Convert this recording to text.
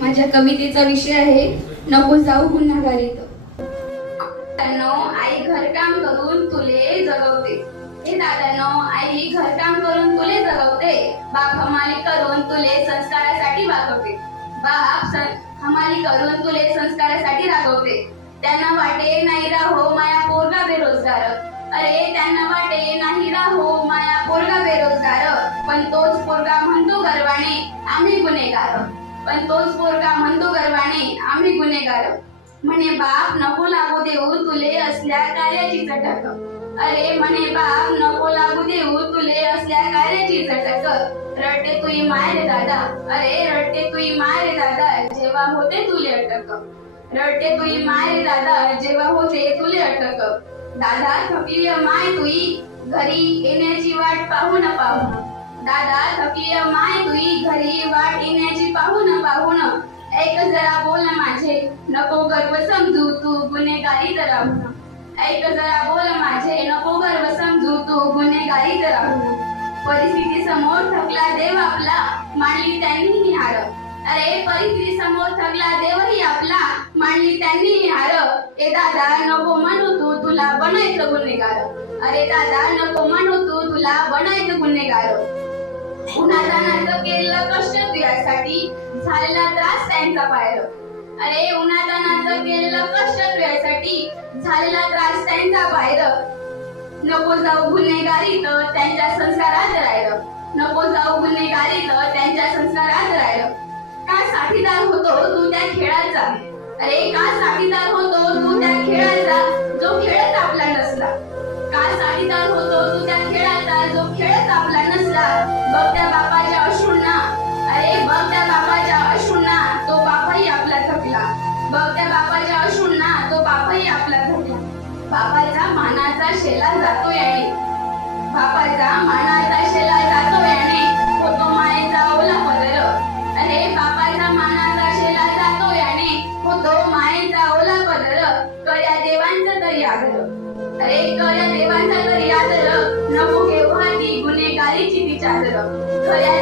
माझ्या कवितेचा विषय आहे नको जाऊ गुन्हागारीत आई घरकाम करून तुले जगवते. हे दादांनो आई घरकाम करून तुले जगवते. बाप हमाली करून तुले संस्कारासाठी वागवते. बाप हमाली करून तुले संस्कारासाठी रागवते. त्यांना वाटे नाही राहो माया पोरगा बेरोजगार. अरे त्यांना वाटे नाही राहो माया पोरगा बेरोजगार. पण तोच पोरगा म्हणतो गर्वाने आम्ही गुन्हेगार. पण तोच पोरगा म्हणतो गर्वाने आम्ही गुन्हेगार. म्हणे बाप नको लागू देऊ तुले असल्या कार्याची चटक. अरे म्हणे बाप नको लागू देऊ तुले असल्या कार्याची चटक. रडते तुई मारे दादा. अरे रडते तुई मारे दादा जेव्हा होते तुले अटक. रडते तुई मारे दादा जेव्हा होते तुले अटक. दादा थकली माय तुई घरी येण्याची वाट पाहू पाहून पाहू दादा थकली माय तुई घरी वाट येण्याची पाहून पाहून ऐक जरा बोल ना माझे. नको गर्व समजू तू गुन्हेगारी जरा ऐक जरा बोल माझे. नको गर्व समजू तू गुन्हेगारी जरा परिस्थिती समोर थकला देव आपला. मांडली त्यांनी निहार अरे परिस्थिती समोर थकला देवही आपला. मांडली त्यांनी निहार ए दादा नको म्हणू तू तुला बनायचं गुन्हेगार. अरे दादा नको म्हणू तू तुला बनायचं गुन्हेगार. उन्हातानाचं केलेलं कष्ट तुझ्यासाठी झालेला त्रास त्यांचा पाहिलं अरे उन्हातानाचं केलेलं कष्ट तुझ्यासाठी झालेला त्रास त्यांचा पाहिलं नको जाऊ गुन्हेगारीत त्यांच्या संस्कारात राहिलं. नको जाऊ गुन्हेगारीत त्यांच्या संस्कारात राहिलं. का साथीदार होतो तू त्या खेळाचा? अरे का साथीदार होतो तू बापाही आपला धरला बापाचा मानाचा शेला जातो याने बापाचा मानाचा शेला जातो याने होतो मायेचा ओला पदर. अरे बापाचा मानाचा शेला जातो याने होतो मायेचा ओला पदर. कळ्या देवांचा तरी आदर. अरे कळ्या देवांचा तरी आदर. नको केव्हा ती गुन्हेगारीची ती चादर कळ्या